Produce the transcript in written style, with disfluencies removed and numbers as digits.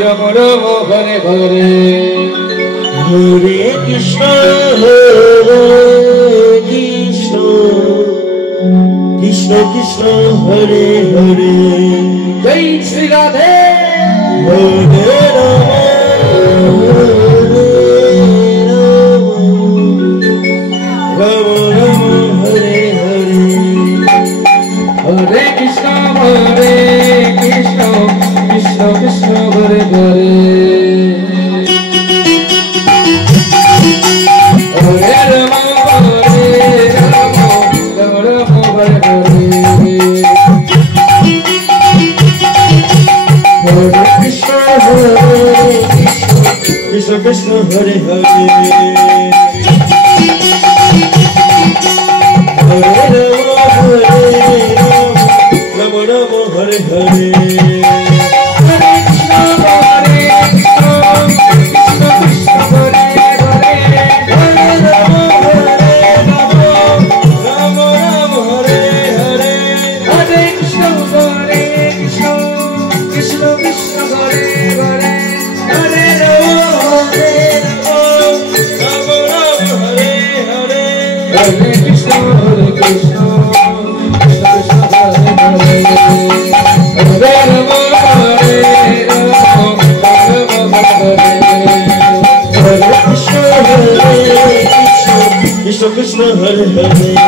Ram Ram Hare Hare Hare Krishna Hare Krishna Krishna Krishna Hare Hare Joy Shri Radhe Hare Ram Ram Ram Hare Hare Hare Krishna Krishna Krishna Hare Hare Hare Ram Ram Ram Hare Hare Hare Krishna Krishna Krishna Hare Hare Hare Ram Ram Hare Hare Krishna Hare Hare